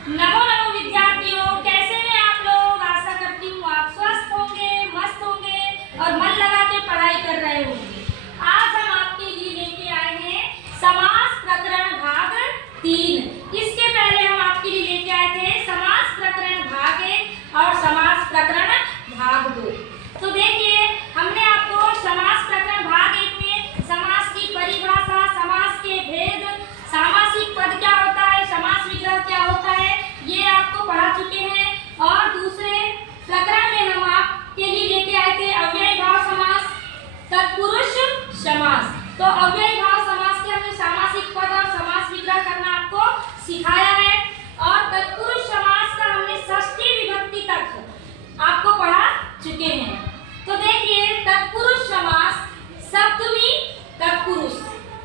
नमो नमो विद्यार्थियों, कैसे हैं आप लोग। आशा करती हूँ आप स्वस्थ होंगे, मस्त होंगे और मन लगा के पढ़ाई कर रहे होंगे। आज हम आपके लिए लेके आए हैं समास प्रकरण भाग 3। इसके पहले हम आपके लिए लेके आए थे समास प्रकरण भाग 1 और समास प्रकरण भाग 2। तो देखिए, हमने आपको समास प्रकरण भाग 1 में समास की परिभाषा, समास के भेद, सामासिक पद क्या होता है, समास विग्रह क्या होता है, ये आपको पढ़ा चुके हैं। और दूसरे प्रकरण में हम आपके लिए लेके आए थे अव्ययी भाव समास, तत्पुरुष समास। तो अव्ययी भाव समास के हमने सामासिक पद और समास विग्रह करना आपको सिखाया है और तत्पुरुष समास का हमने षष्ठी विभक्ति तक आपको पढ़ा चुके हैं। तो देखिए, तत्पुरुष समास सप्तमी तत्पुरुष,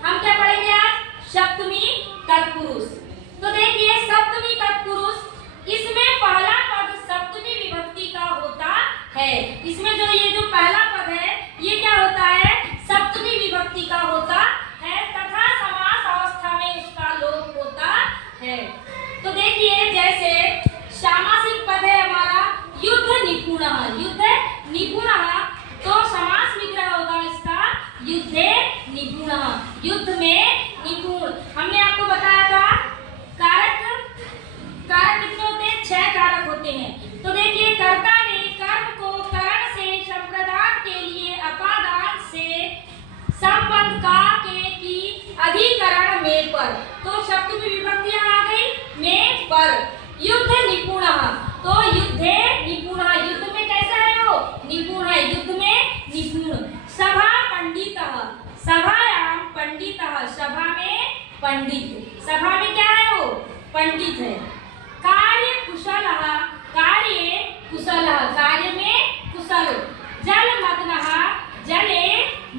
हम क्या पढ़ेंगे आज, सप्तमी तत्पुरुष। तो देखिए, सप्तमी तत्पुरुष, इसमें पहला पद सप्तमी विभक्ति का होता है। इसमें जो ये जो पहला पद है ये क्या होता है, सप्तमी विभक्ति का होता है तथा समास अवस्था में उसका लोप होता है। तो देखिए, जैसे सामासिक पद है हमारा युद्ध निपुणः, युद्ध निपुणः, तो समास विग्रह होगा इसका युद्धे निपुणः, युद्ध में निपुण। हमने आपको बताया था कारक कितने होते हैं, 6 कारक होते हैं। तो देखिए, कर्ता ने कर्म को करण से संप्रदान के लिए अपादान से संबंध का के की अधिकरण में पर, तो सप्तमी विभक्ति आ गई में पर। युद्ध निपुणः, तो युद्धे निपुणः, युद्ध में कैसा है वो, निपुण है, युद्ध में निपुण। सभा पंडितः, सभायां पंडितः, सभा में पंडित, सभा में क्या है वो, पंडित है। कार्य कुशलः, कार्ये कुशलः, कार्य में कुशल। जल मग्नः, जले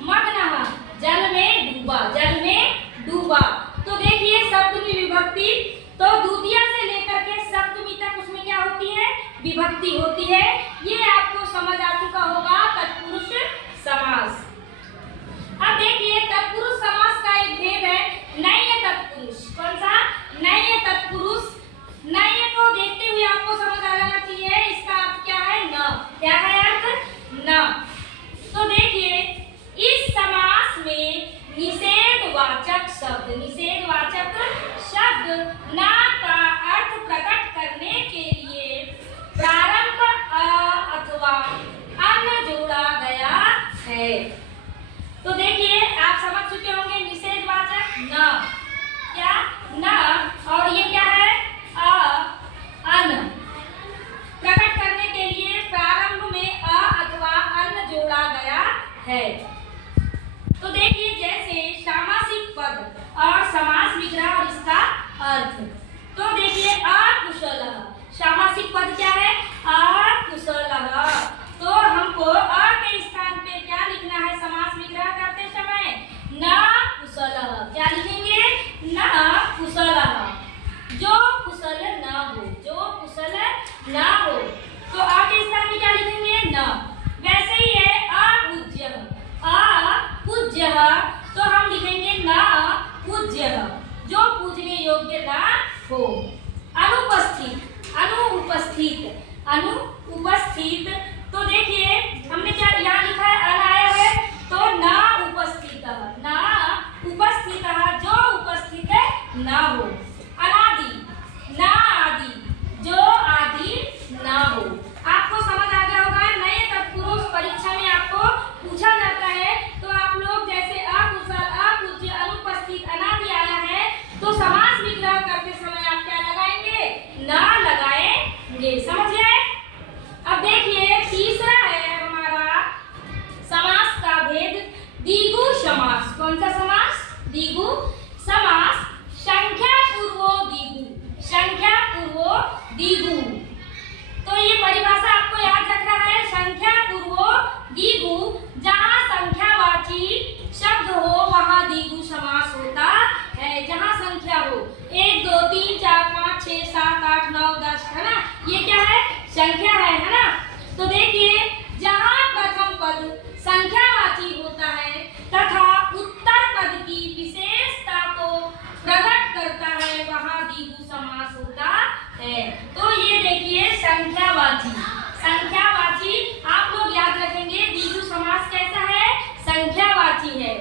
मग्नः, जल में डूबा, जल में डूबा। तो देखिए, सप्तमी विभक्ति, तो द्वितीय से लेकर के सप्तमी तक उसमें क्या होती है, विभक्ति होती है। ये आपको समझ आ चुका होगा तत्पुरुष समास। अब देखिए, तत्पुरुष समास का एक भेद है नैय तत्पुरुष। कौन सा, नैय तत्पुरुष। नैय को देखते हुए आपको समझ आ जाना चाहिए इसका अर्थ क्या है, न, क्या है अर्थ, न। तो देखिए, इस समास में निषेधवाचक शब्द, निषेधवाचक शब्द न का अर्थ प्रकट करने के लिए प्रारंभ अथवा अन जोड़ा गया है। तो देखिए, आप समझ चुके होंगे निषेधवाचक न, क्या, न, और ये क्या है, अन, प्रकट करने के लिए प्रारंभ में अ अथवा अन जोड़ा गया है। तो देखिए, जैसे सामासिक पद और समास विग्रह और इसका अर्थ। तो देखिए, अकुशलः, सामासिक पद क्या है, अकुशलः, तो हमको अ के स्थान पे क्या लिखना है समास विग्रह करते समय, न कुशलः, क्या लिखेंगे, न कुशलः, जो कुशल न हो, जो कुशल न हो। तो अ के स्थान पे क्या लिखेंगे, न। वैसे ही है अपूज्यः, अपूज्यः, तो हम लिखेंगे न पूज्यः, जो पूजने योग्य न हो। अनुपस्थित, अनुपस्थित, अनुपस्थित, तो देखिए, हमने क्या यहाँ लिखा है, अन आया है, तो न उपस्थितः, न उपस्थितः, जो उपस्थित न हो। अनादि, न आदि, जो आदि न हो। आपको समझ आ गया होगा। नए तत्पुरुष परीक्षा में आपको पूछा जाता है, तो आप लोग जैसे अकुशल, अपूज्य, अनुपस्थित, अनादि आया है, तो समास विग्रह करते समय आप क्या लगाएंगे, न लगाएंगे। समझ गए। अब देखिए, तीसरा है हमारा समास का भेद द्विगु समास। कौन सा समास, द्विगु समास। संख्या पूर्वो द्विगु, संख्या पूर्वो द्विगु, तो ये परिभाषा आपको याद रखना है। संख्या पूर्वो द्विगु, जहाँ संख्यावाची शब्द हो वहाँ द्विगु समास होता है। जहाँ संख्या हो 1 2 3 4 5 6 7 8 9 10, है ना, ये क्या है, संख्या है ना। तो देखिए, जहाँ प्रथम पद संख्यावाची होता है तथा उत्तर पद की विशेषता को प्रकट करता है वहाँ द्विगु समास होता है। है। तो ये देखिए संख्यावाची। संख्यावाची आप लोग याद रखेंगे द्विगु समास कैसा है, संख्यावाची है।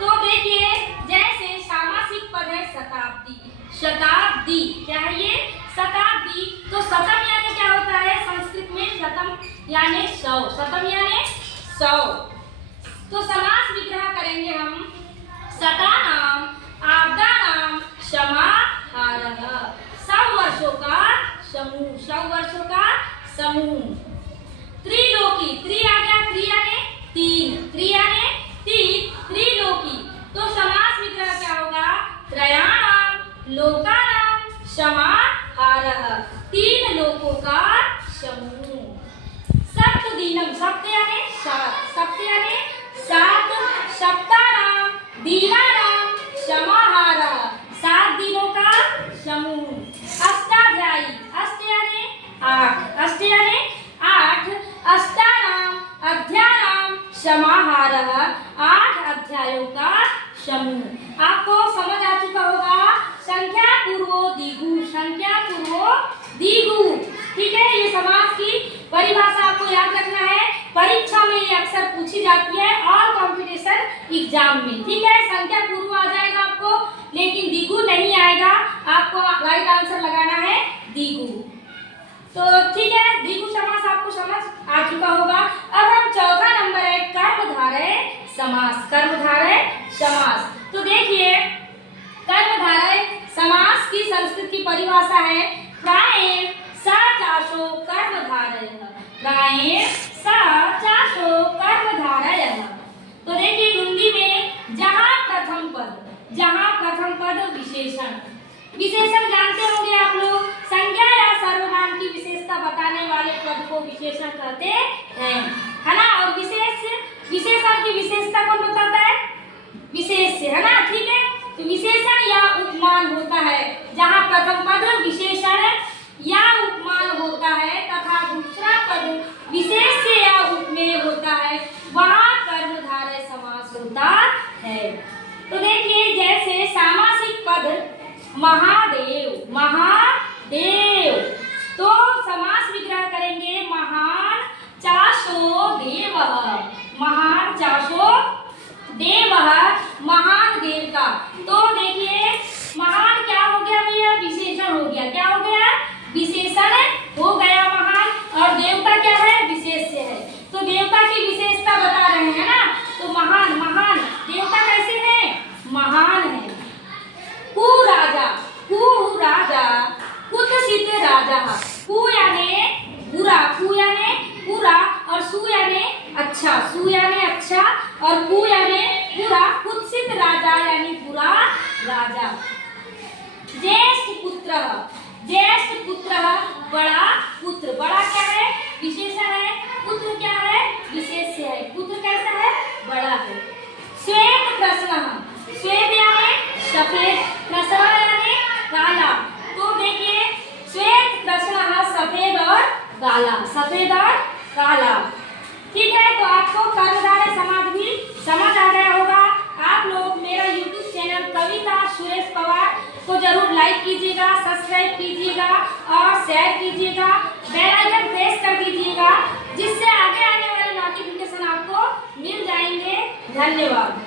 तो देखिए जैसे सामासिक पद है शताब्दी, शताब्दी क्या है ये, शताब्दी। तो शतम यानी क्या होता है संस्कृत में, शतम यानी 100, शतम यानी 100। तो समास विग्रह करेंगे हम, शतानाम आब्दानाम समाहारः, 100 वर्षों का समूह, 100 वर्षों का समूह। त्रिलोकी, त्रि आ गया, त्रि यानी 3, त्रि यानी 3, त्रिलोकी। तो समास विग्रह क्या होगा, त्रयाणाम लोकानाम समाहारः, 3 लोकों का समूह। सप्तदिनम, सप्त यानी 7, सप्त यानी 7, सप्तानाम दिनानाम समाहारः, 7 दिनों का समूह। अष्टाध्यायी, अष्ट यानी 8, अष्ट यानी 8, अष्टानाम अध्यायानाम समाहारः, 8 अध्यायों का समूह। आपको समझ आ चुका होगा संख्या पूर्वो द्विगु, संख्या पूर्वो द्विगु। ठीक है, ये समास की परिभाषा आपको याद रखना है, परीक्षा में ये अक्सर पूछी जाती है और कंपटीशन एग्जाम में। ठीक है, संख्या पूर्व आ जाएगा आपको, लेकिन द्विगु नहीं आएगा। आपको राइट आंसर लगाना है द्विगु। तो ठीक है, द्विगु समास आपको समझ आ चुका होगा। अब हम चौथा नंबर है कर्मधारय समास, कर्मधारय समास। तो देखिए कर्मधारय समास की संस्कृत की परिभाषा है प्रायेण स चासो कर्मधारयः, प्रायेण स चासो कर्मधारयः। तो देखिए हिंदी में जहाँ प्रथम पद, जहाँ प्रथम पद विशेषण, विशेषण जानते होंगे आप लोग, संज्ञा या सर्वनाम की विशेषता बताने वाले पद को विशेषण कहते हैं, है ना। और विशेषण की विशेषता कौन बताता है, विशेष्य, है ना। ठीक है, तो विशेषण या उपमान होता है, जहाँ प्रथम पद विशेषण या उपमान होता है तथा दूसरा पद विशेष्य या उपमेय होता है, वहाँ कर्मधारय समास होता है। तो देखिए जैसे सामासिक पद महादेव, महादेव, तो समास विग्रह करेंगे महान चासो देवः, महान चासो देवः, महान देव का। तो देखिए महान क्या हो गया भैया, विशेषण हो गया, क्या हो गया, विशेषण हो गया महान, और देवता क्या है, विशेष्य है। तो देवता की विशेषता बता रहे हैं ना, तो महान, महान देवता कैसे है, महान है। कुराजा, कुराजा, कुत्सित राजा, कु यानी बुरा, कु यानी बुरा, और सु यानी अच्छा, सु यानी अच्छा, और कु यानी बुरा, कुत्सित राजा यानी बुरा राजा। ज्येष्ठ पुत्र, ज्येष्ठ पुत्र बड़ा पुत्र, बड़ा क्या है, विशेषण है, पुत्र क्या है, विशेष्य है, पुत्र कैसा है, बड़ा है। श्वेत कृष्ण, श्वेत यानी सफेद, कृष्ण यानी काला। तो देखिए श्वेत कृष्ण सफेद और काला, सफेद और काला। ठीक है, तो आपको कर्मधारय समास भी समझ आ गया होगा। आप लोग मेरा YouTube चैनल कविता सुरेश पवार को जरूर लाइक कीजिएगा, सब्सक्राइब कीजिएगा और शेयर कीजिएगा, बेल आइकन प्रेस कर दीजिएगा, जिससे आगे आने वाले नोटिफिकेशन आपको मिल जाएंगे। धन्यवाद।